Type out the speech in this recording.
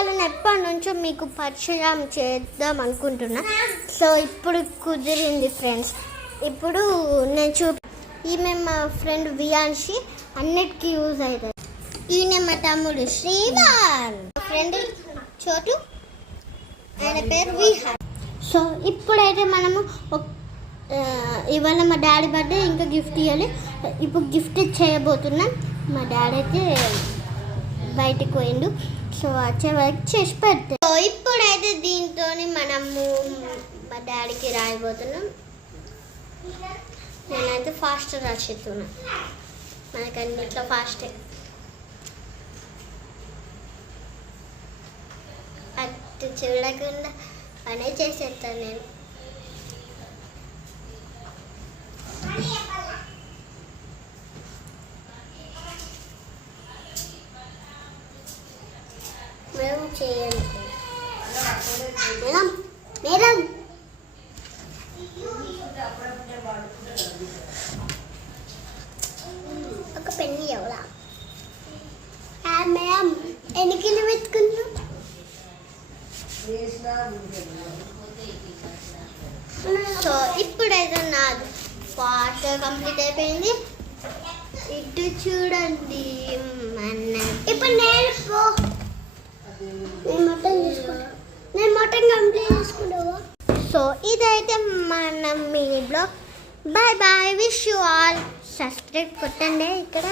వాళ్ళని ఎప్పటి నుంచో మీకు పరిచయం చేద్దాం అనుకుంటున్నా. సో ఇప్పుడు కుదిరింది ఫ్రెండ్స్. ఇప్పుడు నేను ఈమె మా ఫ్రెండ్ వియాన్షి, అన్నిటికీ యూజ్ అవుతుంది. ఈయన మా తమ్ముడు శ్రీవాన్, ఫ్రెండ్ చోటు, ఆయన పేరు విహార్. సో ఇప్పుడైతే మనము ఇవాళ మా డాడీ బర్త్డే, ఇంకా గిఫ్ట్ ఇవ్వాలి. ఇప్పుడు గిఫ్ట్ చేయబోతున్నాం. మా డాడీ అయితే బయటకు పోయిండు, సో వచ్చే వరకు చేసి పెడతాం. సో ఇప్పుడైతే దీంతో మనము మా డాడీకి రాయబోతున్నాం. నేనైతే ఫాస్ట్ రాసేస్తున్నా, మనకన్నిట్లో ఫాస్టే. అటు చూడకుండా పనే చేసేస్తాను నేను. మేడం చేయండి. మేడం మేడం ఒక పెన్ను ఎవరా మేడం ఎన్నికలు పెట్టుకుంటాం. సో ఇప్పుడైతే నాది పాట కంప్లీట్ అయిపోయింది. ఇటు చూడండి. ఇప్పుడు నేను మొత్తం కంప్లీట్ చేసుకుంటావా? సో ఇదైతే మన mini blog. Bye bye, wish you all. Subscribe కొట్టండి ఇక్కడ.